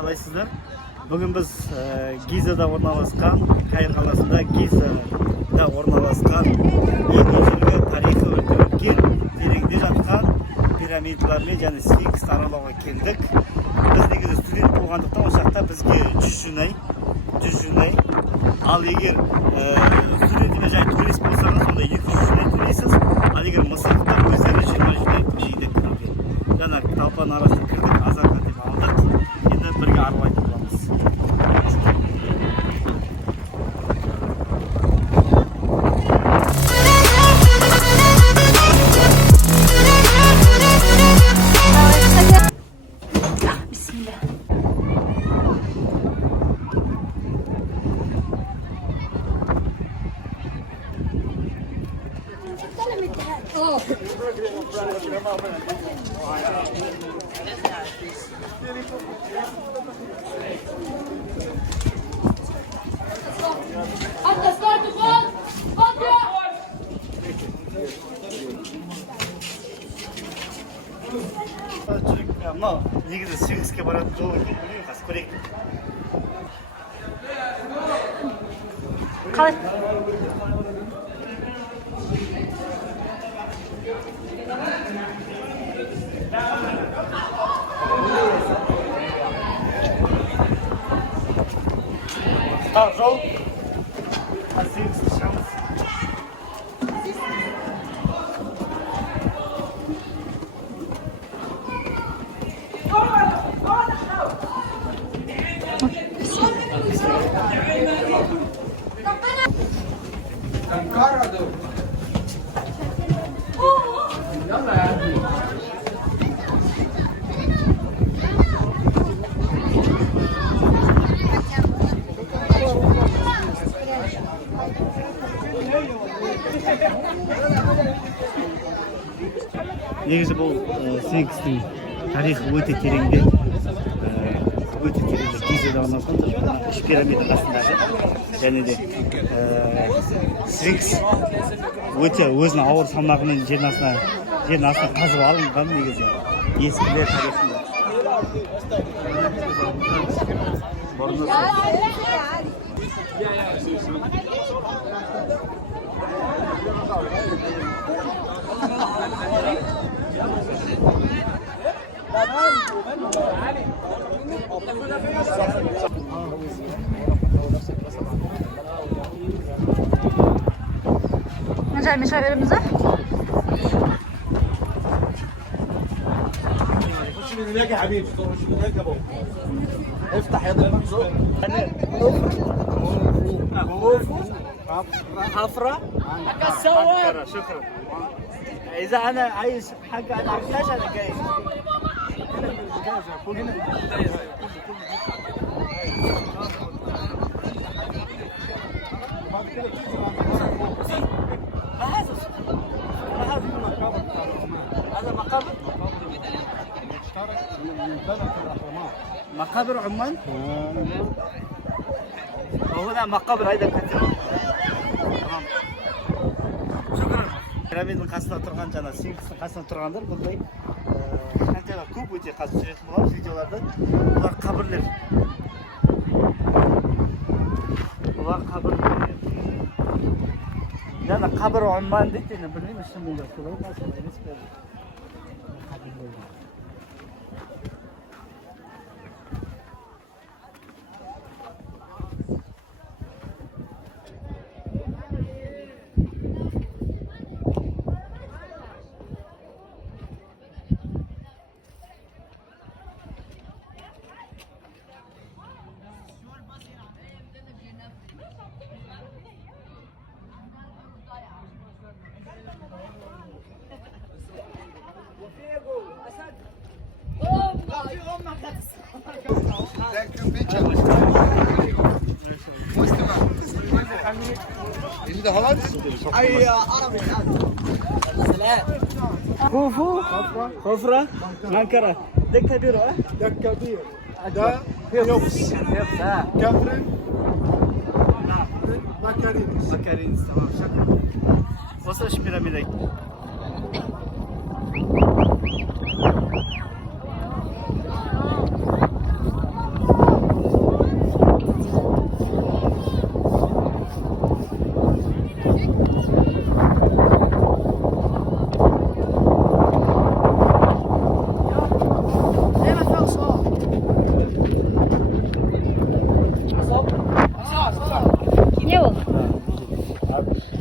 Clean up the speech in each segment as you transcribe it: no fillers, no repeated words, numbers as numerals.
қалайсыздар? Бүгін біз Гизада орналасқан, Каир қаласында Гизада орналасқан ең ежелгі тарихы өте үлкен тереңде жатқан пирамидалармен және сфинксті аралауға келдік. Біз негізі студент болғандықтан ол жақта бізге 100 жунай. Ал егер студент емес және турист болсаңыз, онда 200 жунай төлейсіз. Ал егер мысырлықтар өздері 20 жунай төлейді. Жаңа талпаның арасына кірдік, азарға деп алдық. Енді бірге аралайтын боламыз. Мынау негізі Сфинкске баратын жол екен, білмеймін, қазір көрейік. Қалай? Тар жол. Сфинкске шығамыз. Негізі бұл Сфинкстің тарихы өте тереңде. Гизада орналасқан 3 пирамида қасындағы. Және де Сфинкс өте өзінің ауыр салмағымен жердің астына қазып алынған негізі ескілер тарихында. Necai meşale elimize. خش من هناك يا حبيبي، خش من هناك يا بابا. افتح يا ابني المنظور. حفرة شكرا. إذا أنا عايز حاجة أنا عارفهاش أنا جاي. هذا مقابر؟ مقابر عمان؟ وهنا مقابر أيضا كثيرة. تمام. شكرا. Пирамиданың қасында тұрған жаңа Сфинкстің қасында тұрғандар бұндай қаншаға көп өте қазір жүретін боламыз видеоларды. Бұлар қабірлер. Яғни қабір Оман дейді, енді білмеймін шынымен солай ма солай емес пе? اللي ده هولندي؟ اي عربي سلام كوفو حفرة منكرة ده كبير ده كبير ده يوبس كفرن بكارينس تمام شكرا وصلش بيراميدي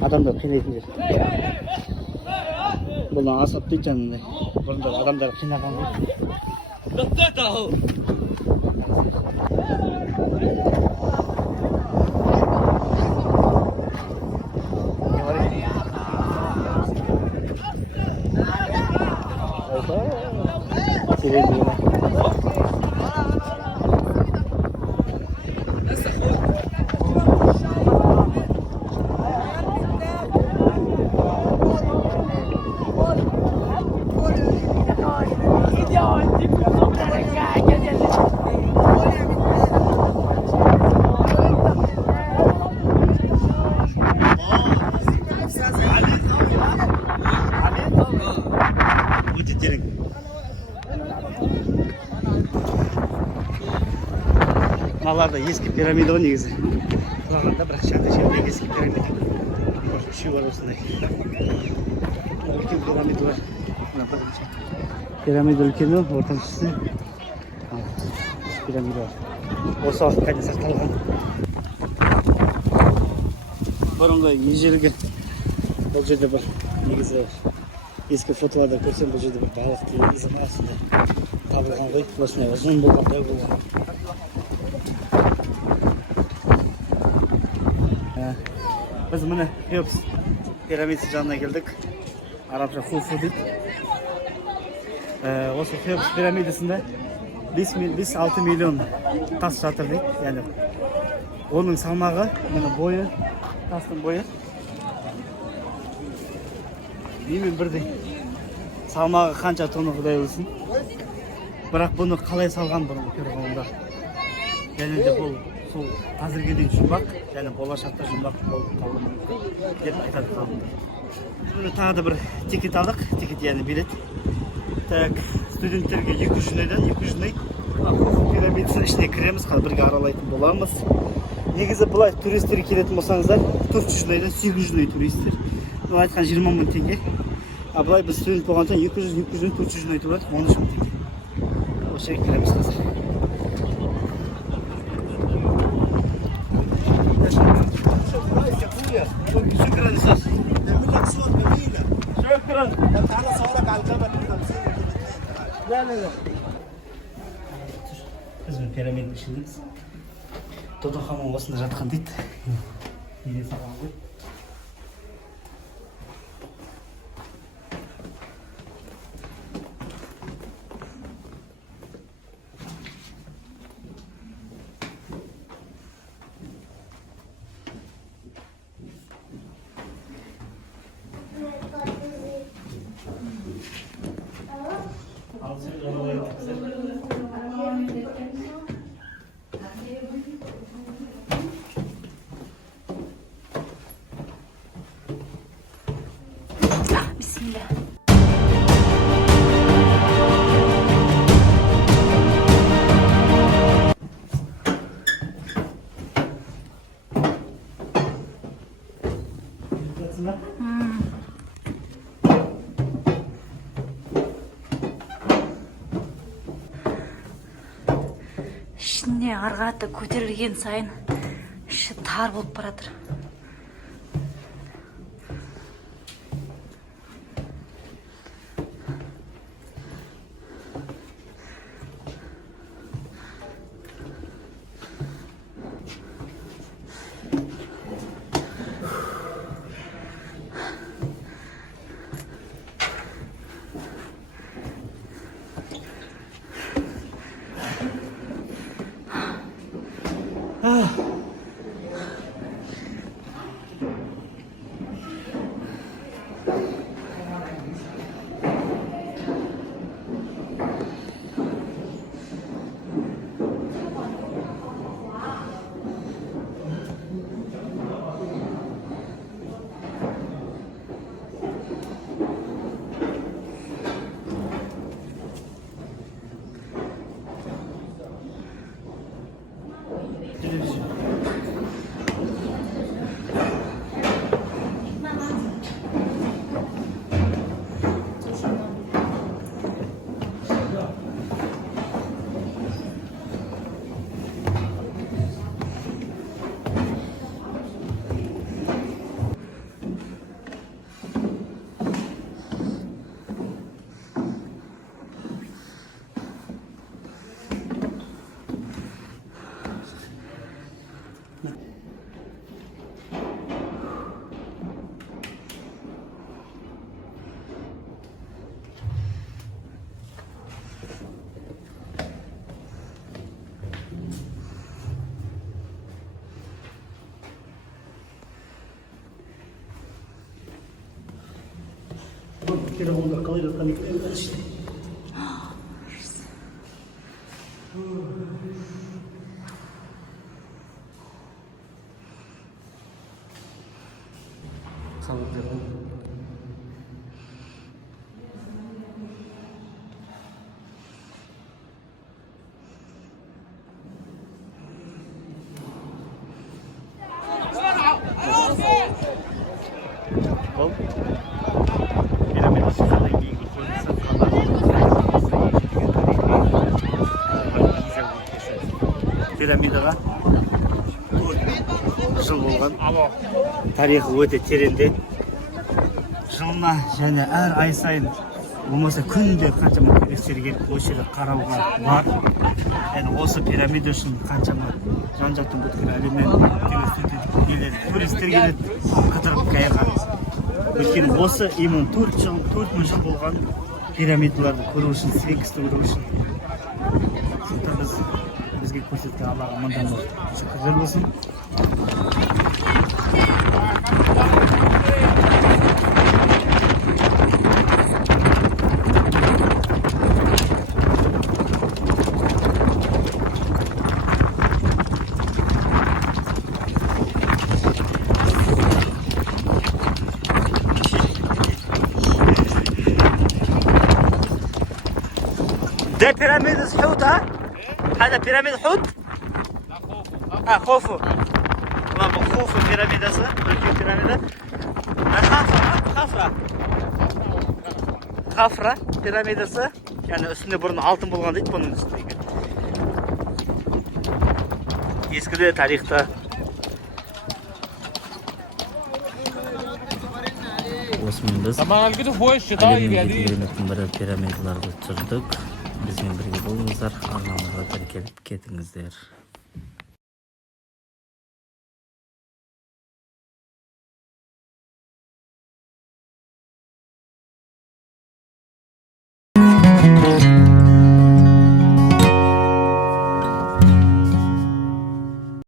адамдар қинайтын жер. Бұны асап дейді жанында. Бұрында адамдар қинаған ғой. Мыналар да ескі пирамида ғой негізі. Құлағанда бірақ шаңда ескі пирамида. Үшеу бар осындай. Үлкен пирамида бар. Пирамида үлкені, ортаншысы. Пирамида бар. Осы уақыт қайда сақталған. Бұрынғы ежелгі бұл жерде бір негізі ескі фотоларда көрсем бұл жерде бір балықты ізі ма сондай табылған ғой. Осындай ұзын болған дәу болған. Біз міне Хеопс пирамидасы жанына келдік. Арабша Хуфу дейді. Осы Хеопс пирамидасында 5-6 миллион тас жатыр дейді. Яғни оның салмағы, міне бойы, тастың бойы. Немен бірдей. Салмағы қанша тонны құдай білсін. Бірақ бұны қалай салған бұрынғы фараондар. Және де бұл сол қазірге дейін жұмбақ, және болашақта жұмбақ болып қалуы мүмкін деп айтады ғалымдар. Міне тағы да бір тикет алдық, тикет яғни билет. Так, студенттерге 200 жунайдан 200 жунай пирамидасының ішіне кіреміз, бірге аралайтын боламыз. Негізі бұлай туристер келетін болсаңыздар 400 жунайдан 800 жунай туристер. Айтқан 20 мың теңге. А бұлай біз студент болғандықтан 200-400 жунай тұрады, 13 мың теңге. Осы жерге кіреміз қазір. شكرا لصاص نعمل لك صور جميله. شكرا. طب تعالى صورك على الجبل 50. لا Biz piramidin içindeyiz. Tutankhamon osында жатқан дейді. Неге салған ғой. Bismillah. ішіне арғаты көтерілген сайын іші тар болып баратыр. Televizyon. телефонда қалай жатқан екен Бұл пирамида шыққаннан кейінгі көрінісі пирамидаға 4 жыл болған, тарихы өте тереңде. Жылына және әр ай сайын болмаса күнде қаншама туристер келіп осы жерде қарауға бар. Yani осы пирамида үшін қаншама жан-жақтан бүткіл әлемнен туристер келеді қыдырып каяға. Өйткені осы именно 4 жыл болған пирамидаларды көру үшін, сфинксті көру үшін. Сондықтан бізге көрсеткен Аллаға мыңдан шүкірлер болсын. ده بيراميد حوت ها؟ هذا بيراميد حوت؟ لا خوفو. والله خوفو بيراميد اصلا، بيراميد. Хafra пирамидасы, yani üstünde bұрын алтын болған дейді бұның үстіндегі. Ескіде тарихта. Осымен біз әлемдегі кереметтің бірі пирамидаларды түсірдік. Бізбен бірге болыңыздар, арнамызға тіркеліп кетіңіздер.